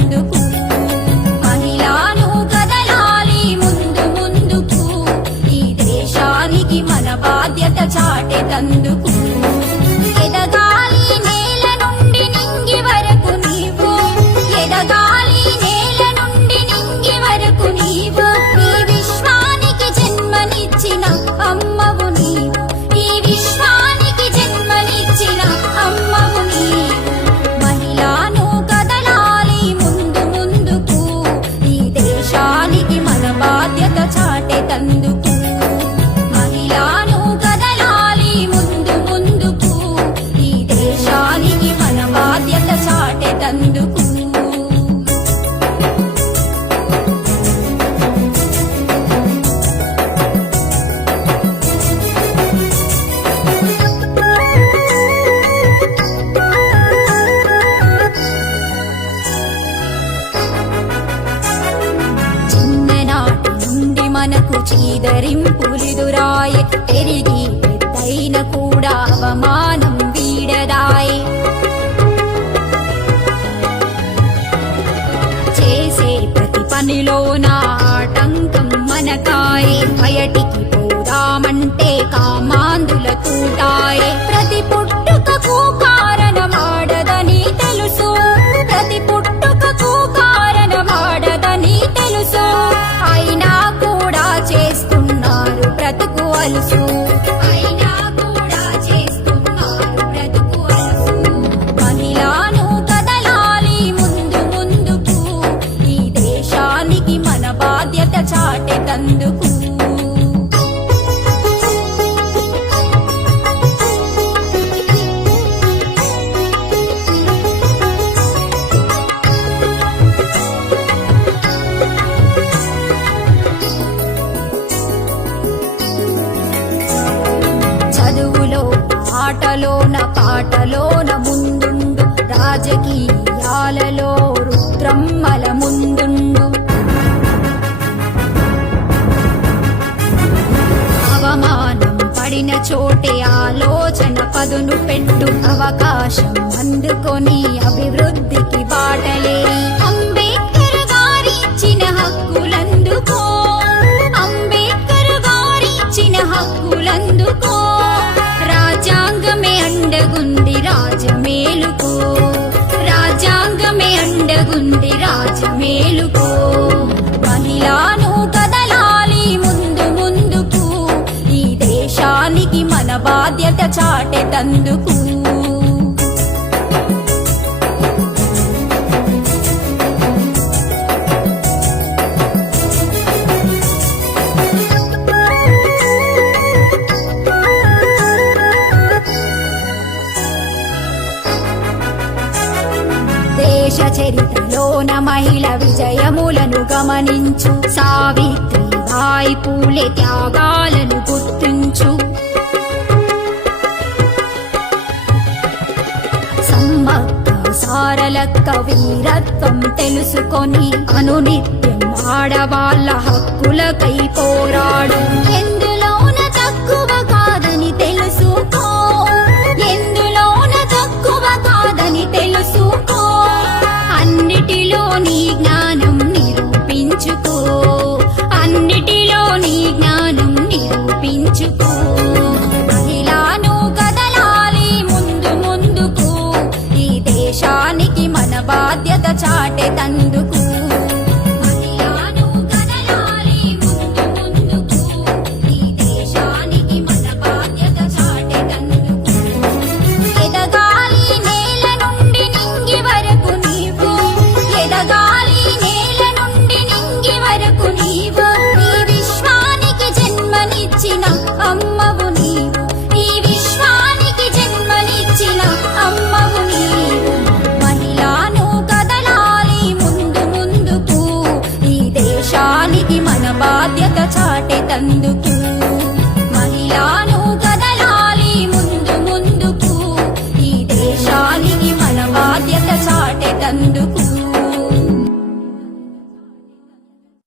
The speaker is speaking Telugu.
చాటెతందుకు మహిళను కదలాలి ముందు ముందుకు ఈ దేశానికి మన బాధ్యత చాటెతందుకు ఎదగాలి నేల నుండి నింగి వరకు నీవు ఎదగాలి నేల నుండి నింగి వరకు నీవు ఈ విశ్వానికి జన్మనిచ్చిన అమ్మవు నీవు ఈ విశ్వానికి జన్మనిచ్చిన అమ్మవు నీవు మహిళను కదలాలి ముందు ముందుకు ఈ దేశానికి మన బాధ్యత చాటెతందుకు మహిళను కదలాలి ముందు ముందుకు ఈ దేశానికి మన బాధ్యత చాటెతందుకు చిన్ననాటి నుండి మనకు చీదరింపులిదురాయే పెరిగి పెద్దయిన కూడా అవమానం వీడదాయే చేసే ప్రతి పనిలో నా ఆటంకం మనకాయే బయటికి పోదామంటే కామాందుల తూటాయే ప్రతి పుట్టుకకు కారణమాడదని తెలుసు ప్రతి పుట్టుకకు కారణమాడదని తెలుసు అయినా కూడా చేస్తున్నారు బ్రతుకు అలుసు అయినా కూడా చేస్తున్నారు బ్రతుకు అలుసు మహిళను కదలాలి ముందు ముందుకు ఈ దేశానికి మన బాధ్యత చాటెతందుకు చదువులో ఆటలోన పాటలోన ముందుండు రాజకీయాలలో రుద్రమ్మల ముందుండు అవమానం పడిన చోటే ఆలోచన పదును పెట్టు అవకాశం అందుకొని అభివృద్ధికి బాటలే అంబేద్కర్ గారిచ్చిన హక్కులందుకో అంబేద్కర్ గారిచ్చిన హక్కులందుకో రాజ్యాంగమే అండగుండి రాజమేలుకో రాజ్యాంగమే అండగుండి రాజమేలుకో మహిళను కదలాలి ముందు ముందుకు ఈ దేశానికి మన బాధ్యత చాటెతందుకు దేశ చరిత్రలోన మహిళ విజయములను గమనించు సావిత్రిబాయి పూలే త్యాగాలను గుర్తించు సమ్మక్క సారలక్క వీరత్వం తెలుసుకొని అనునిత్యం ఆడవాళ్ళ హక్కులకై పోరాడు ఎందులోన తక్కువ కాదని తెలుసుకో ఎందులోన తక్కువ కాదని తెలుసుకో అన్నిటిలో నీ జ్ఞానం నిరూపించుకో అన్నిటిలో నీ జ్ఞానం నిరూపించుకో మహిళను కదలాలి ముందు ముందుకు ఈ దేశానికి మన బాధ్యత చాటెతందుకు మహిళను కదలాలి ముందు ముందుకు ఈ దేశానికి మన బాధ్యత చాటెతందుకు ఎదగాలి నేల నుండి నింగి వరకు నీవు ఎదగాలి నేల నుండి నింగి వరకు నీవు ఈ విశ్వానికి జన్మనిచ్చిన అమ్మవు నీవు ఈ విశ్వానికి జన్మనిచ్చిన అమ్మవు నీవు మహిళను కదలాలి ముందు ముందుకు ఈ దేశానికి మన బాధ్యత చాటెతందుకు మహిళను కదలాలి ముందు ముందుకు ఈ దేశానికి మన బాధ్యత చాటెతందుకు